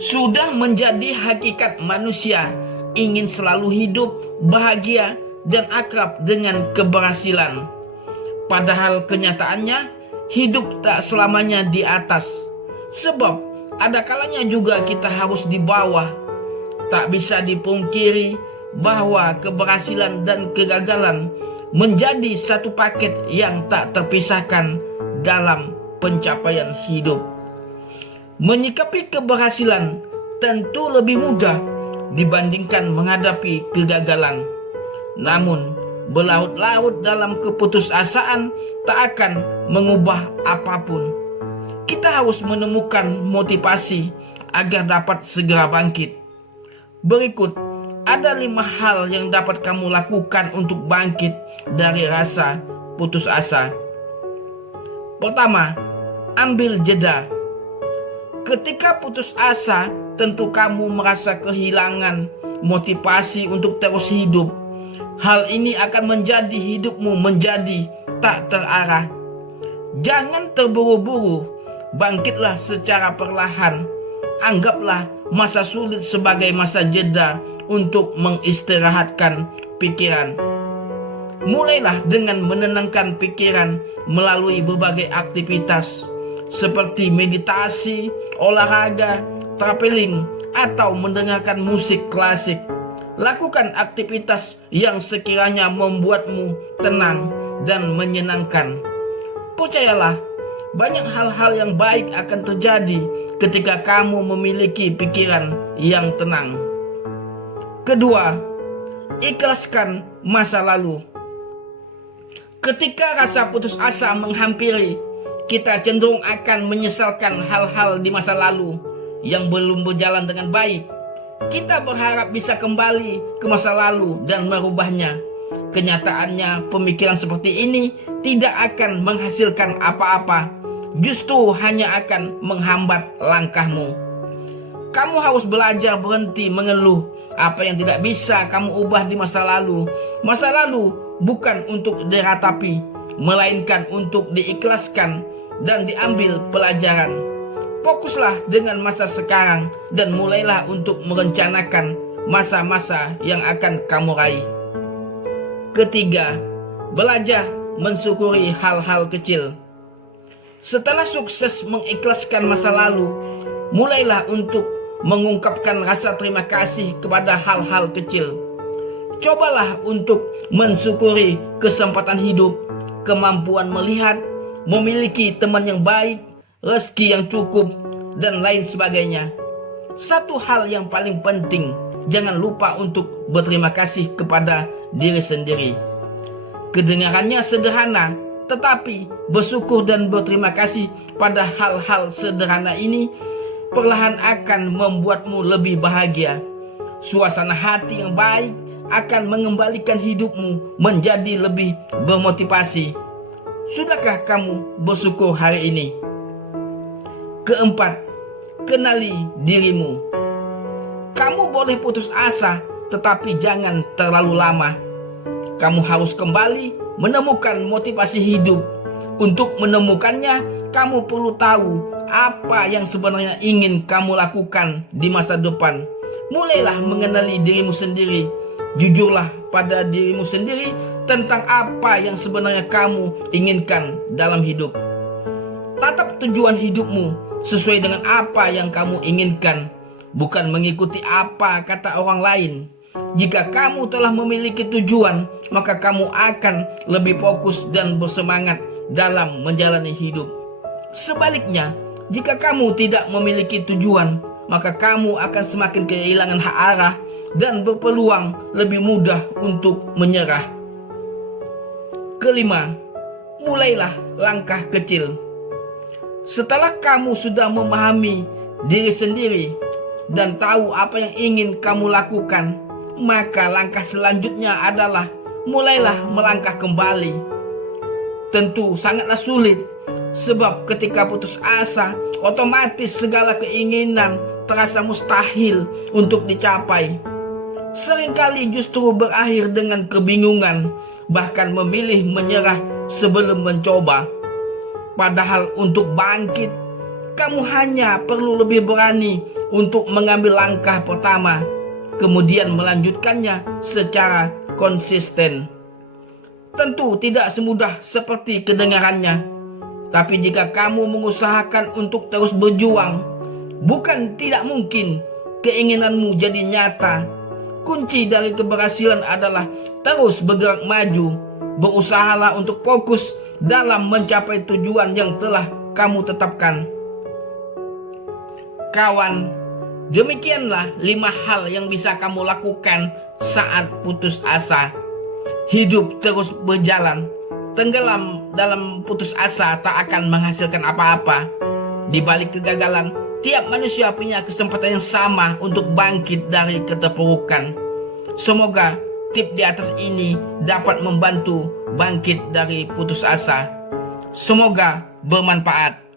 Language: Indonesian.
Sudah menjadi hakikat manusia ingin selalu hidup bahagia dan akrab dengan keberhasilan. Padahal kenyataannya hidup tak selamanya di atas. Sebab ada kalanya juga kita harus di bawah. Tak bisa dipungkiri bahwa keberhasilan dan kegagalan menjadi satu paket yang tak terpisahkan dalam pencapaian hidup. Menyikapi keberhasilan tentu lebih mudah dibandingkan menghadapi kegagalan. Namun, berlarut-larut dalam keputusasaan tak akan mengubah apapun. Kita harus menemukan motivasi agar dapat segera bangkit. Berikut ada 5 hal yang dapat kamu lakukan untuk bangkit dari rasa putus asa. Pertama, ambil jeda. Ketika putus asa, tentu kamu merasa kehilangan motivasi untuk terus hidup. Hal ini akan menjadi hidupmu menjadi tak terarah. Jangan terburu-buru, bangkitlah secara perlahan. Anggaplah masa sulit sebagai masa jeda untuk mengistirahatkan pikiran. Mulailah dengan menenangkan pikiran melalui berbagai aktivitas seperti meditasi, olahraga, traveling, atau mendengarkan musik klasik. Lakukan aktivitas yang sekiranya membuatmu tenang dan menyenangkan. Percayalah, banyak hal-hal yang baik akan terjadi ketika kamu memiliki pikiran yang tenang. Kedua, ikhlaskan masa lalu. Ketika rasa putus asa menghampiri, kita cenderung akan menyesalkan hal-hal di masa lalu yang belum berjalan dengan baik. Kita berharap bisa kembali ke masa lalu dan merubahnya. Kenyataannya, pemikiran seperti ini tidak akan menghasilkan apa-apa, justru hanya akan menghambat langkahmu. Kamu harus belajar berhenti mengeluh apa yang tidak bisa kamu ubah di masa lalu. Masa lalu bukan untuk diratapi, melainkan untuk diikhlaskan dan diambil pelajaran. Fokuslah dengan masa sekarang dan mulailah untuk merencanakan masa-masa yang akan kamu raih. Ketiga, belajar mensyukuri hal-hal kecil. Setelah sukses mengikhlaskan masa lalu, mulailah untuk mengungkapkan rasa terima kasih kepada hal-hal kecil. Cobalah untuk mensyukuri kesempatan hidup, kemampuan melihat, memiliki teman yang baik, rezeki yang cukup, dan lain sebagainya. Satu hal yang paling penting, jangan lupa untuk berterima kasih kepada diri sendiri. Kedengarannya sederhana, tetapi bersyukur dan berterima kasih pada hal-hal sederhana ini perlahan akan membuatmu lebih bahagia. Suasana hati yang baik akan mengembalikan hidupmu menjadi lebih bermotivasi. Sudahkah kamu bersyukur hari ini? Keempat, kenali dirimu. Kamu boleh putus asa, tetapi jangan terlalu lama. Kamu harus kembali menemukan motivasi hidup. Untuk menemukannya, kamu perlu tahu apa yang sebenarnya ingin kamu lakukan di masa depan. Mulailah mengenali dirimu sendiri. Jujurlah pada dirimu sendiri tentang apa yang sebenarnya kamu inginkan dalam hidup. Tatap tujuan hidupmu sesuai dengan apa yang kamu inginkan, bukan mengikuti apa kata orang lain. Jika kamu telah memiliki tujuan, maka kamu akan lebih fokus dan bersemangat dalam menjalani hidup. Sebaliknya, jika kamu tidak memiliki tujuan, maka kamu akan semakin kehilangan arah dan berpeluang lebih mudah untuk menyerah. Kelima, mulailah langkah kecil. Setelah kamu sudah memahami diri sendiri dan tahu apa yang ingin kamu lakukan, maka langkah selanjutnya adalah mulailah melangkah kembali. Tentu sangatlah sulit, sebab ketika putus asa, otomatis segala keinginan terasa mustahil untuk dicapai. Seringkali justru berakhir dengan kebingungan, bahkan memilih menyerah sebelum mencoba. Padahal untuk bangkit, Kamu hanya perlu lebih berani untuk mengambil langkah pertama, kemudian melanjutkannya secara konsisten. Tentu tidak semudah seperti kedengarannya, tapi jika kamu mengusahakan untuk terus berjuang, bukan tidak mungkin keinginanmu jadi nyata. Kunci dari keberhasilan adalah terus bergerak maju. Berusahalah untuk fokus dalam mencapai tujuan yang telah kamu tetapkan. Kawan, demikianlah 5 hal yang bisa kamu lakukan saat putus asa. Hidup terus berjalan. Tenggelam dalam putus asa tak akan menghasilkan apa-apa. Di balik kegagalan, tiap manusia punya kesempatan yang sama untuk bangkit dari keterpurukan. Semoga tip di atas ini dapat membantu bangkit dari putus asa. Semoga bermanfaat.